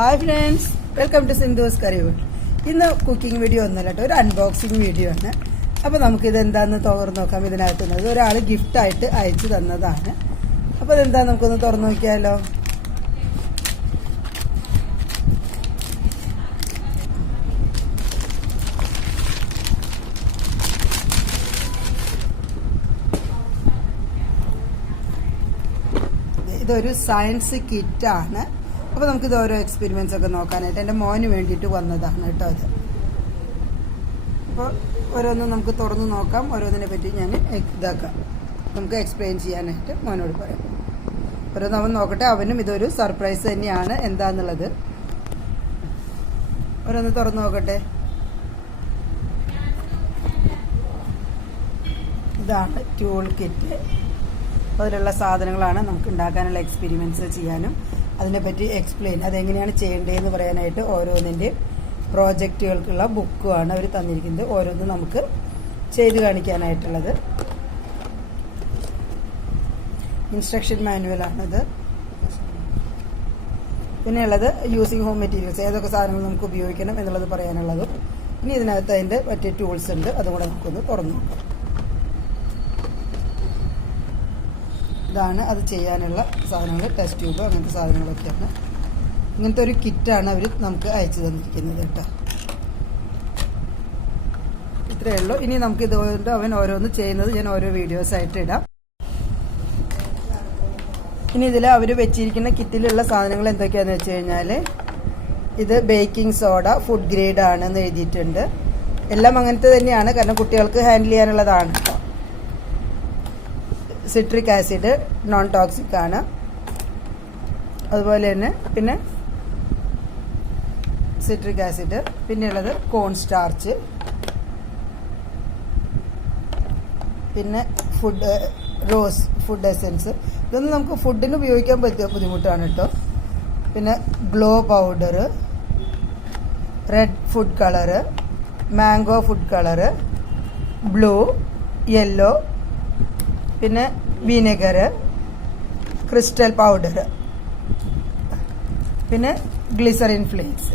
Hi friends, welcome to Sindhu's കറിവേർഡ്. ഇന്ന് cooking video ഒന്നല്ല കേട്ടോ, ഒരു അൺബോക്സിങ് വീഡിയോ ആണ്. അപ്പോൾ നമുക്കിത് എന്താണെന്ന് തുറന്ന് നോക്കാം. ഇതിനകത്തുന്നത് ഒരാൾ ഗിഫ്റ്റായിട്ട് അയച്ചു തന്നതാണ്. അപ്പോൾ ഇതെന്താ നമുക്കൊന്ന് തുറന്നു നോക്കിയാലോ. ഇതൊരു സയൻസ് കിറ്റാണ്. അപ്പോൾ നമുക്കിത് ഓരോ എക്സ്പെരിമെൻറ്റ്സ് ഒക്കെ നോക്കാനായിട്ട് എൻ്റെ മോന് വേണ്ടിയിട്ട് വന്നതാണ് കേട്ടോ അത്. അപ്പോൾ ഓരോന്നും നമുക്ക് തുറന്ന് നോക്കാം. ഓരോന്നിനെ പറ്റി ഞാൻ നമുക്ക് എക്സ്പ്ലെയിൻ ചെയ്യാനായിട്ട് മോനോട് പറയാം. ഓരോന്ന് അവൻ നോക്കട്ടെ. അവനും ഇതൊരു സർപ്രൈസ് തന്നെയാണ് എന്താന്നുള്ളത്. ഓരോന്ന് തുറന്ന് നോക്കട്ടെ. ഇതാണ് ടൂൾ കിറ്റ്. അതിലുള്ള സാധനങ്ങളാണ് നമുക്ക് ഉണ്ടാക്കാനുള്ള എക്സ്പെരിമെൻറ്റ്സ് ചെയ്യാനും അതിനെപ്പറ്റി അതെങ്ങനെയാണ് ചെയ്യേണ്ടതെന്ന് പറയാനായിട്ട് ഓരോന്നിൻ്റെ പ്രോജക്റ്റുകൾക്കുള്ള ബുക്കുമാണ് അവർ തന്നിരിക്കുന്നത്. ഓരോന്നും നമുക്ക് ചെയ്ത് കാണിക്കാനായിട്ടുള്ളത്. ഇൻസ്ട്രക്ഷൻ മാനുവലാണത്. പിന്നെയുള്ളത് യൂസിങ് ഹോം മെറ്റീരിയൽസ്, ഏതൊക്കെ സാധനങ്ങൾ നമുക്ക് ഉപയോഗിക്കണം എന്നുള്ളത് പറയാനുള്ളതും. ഇനി ഇതിനകത്ത് അതിൻ്റെ മറ്റേ ടൂൾസ് ഉണ്ട്, അതും കൂടെ നമുക്കൊന്ന് തുറന്നു നോക്കാം. ഇതാണ് അത് ചെയ്യാനുള്ള സാധനങ്ങൾ. ടെസ്റ്റ് ട്യൂബ് അങ്ങനത്തെ സാധനങ്ങളൊക്കെയാണ്. ഇങ്ങനത്തെ ഒരു കിറ്റാണ് അവർ നമുക്ക് അയച്ചു തന്നിരിക്കുന്നത് കേട്ടോ. ഇത്രയേ ഉള്ളൂ. ഇനി നമുക്ക് ഇതുകൊണ്ട് അവൻ ഓരോന്ന് ചെയ്യുന്നത് ഞാൻ ഓരോ വീഡിയോസായിട്ട് ഇടാം. ഇനി ഇതിൽ അവർ വെച്ചിരിക്കുന്ന കിറ്റിലുള്ള സാധനങ്ങൾ എന്തൊക്കെയാണെന്ന് വെച്ച് കഴിഞ്ഞാൽ, ഇത് ബേക്കിംഗ് സോഡ ഫുഡ് ഗ്രേഡ് ആണെന്ന് എഴുതിയിട്ടുണ്ട്. എല്ലാം അങ്ങനത്തെ തന്നെയാണ്, കാരണം കുട്ടികൾക്ക് ഹാൻഡിൽ ചെയ്യാനുള്ളതാണ് കേട്ടോ. സിട്രിക് ആസിഡ് നോൺ ടോക്സിക് ആണ്. അതുപോലെ തന്നെ പിന്നെ സിട്രിക് ആസിഡ്, പിന്നെയുള്ളത് കോൺ സ്റ്റാർച്ച്, പിന്നെ ഫുഡ് എസൻസ്. ഇതൊന്നും നമുക്ക് ഫുഡിന് ഉപയോഗിക്കാൻ പറ്റിയ ബുദ്ധിമുട്ടാണ് കേട്ടോ. പിന്നെ glow powder, red food colour, mango food colour, blue, yellow, പിന്നെ വിനെഗർ, ക്രിസ്റ്റൽ പൗഡർ, പിന്നെ ഗ്ലിസറിൻ ഫ്ലേക്സ്.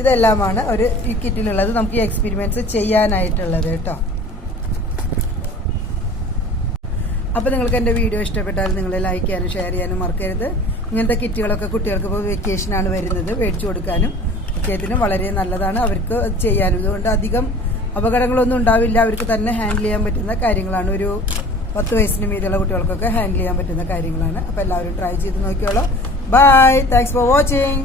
ഇതെല്ലാമാണ് ഒരു ഈ കിറ്റിലുള്ളത്. നമുക്ക് ഈ എക്സ്പെരിമെൻറ്റ്സ് ചെയ്യാനായിട്ടുള്ളത് കേട്ടോ. അപ്പോൾ നിങ്ങൾക്ക് എൻ്റെ വീഡിയോ ഇഷ്ടപ്പെട്ടാൽ നിങ്ങൾ ലൈക്ക് ചെയ്യാനും ഷെയർ ചെയ്യാനും മറക്കരുത്. ഇങ്ങനത്തെ കിറ്റുകളൊക്കെ കുട്ടികൾക്ക് ഇപ്പോൾ വെക്കേഷനാണ് വരുന്നത്, മേടിച്ചു കൊടുക്കാനും ഒക്കെയതിനും വളരെ നല്ലതാണ്. അവർക്ക് ചെയ്യാനും ഇതുകൊണ്ട് അധികം അപകടങ്ങളൊന്നും ഉണ്ടാവില്ല. അവർക്ക് തന്നെ ഹാൻഡിൽ ചെയ്യാൻ പറ്റുന്ന കാര്യങ്ങളാണ്. ഒരു 10 വയസ്സിന് മീതെയുള്ള കുട്ടികൾക്കൊക്കെ ഹാൻഡിൽ ചെയ്യാൻ പറ്റുന്ന കാര്യങ്ങളാണ്. അപ്പോൾ എല്ലാവരും ട്രൈ ചെയ്ത് നോക്കിയോളൂ. Bye, thanks for watching.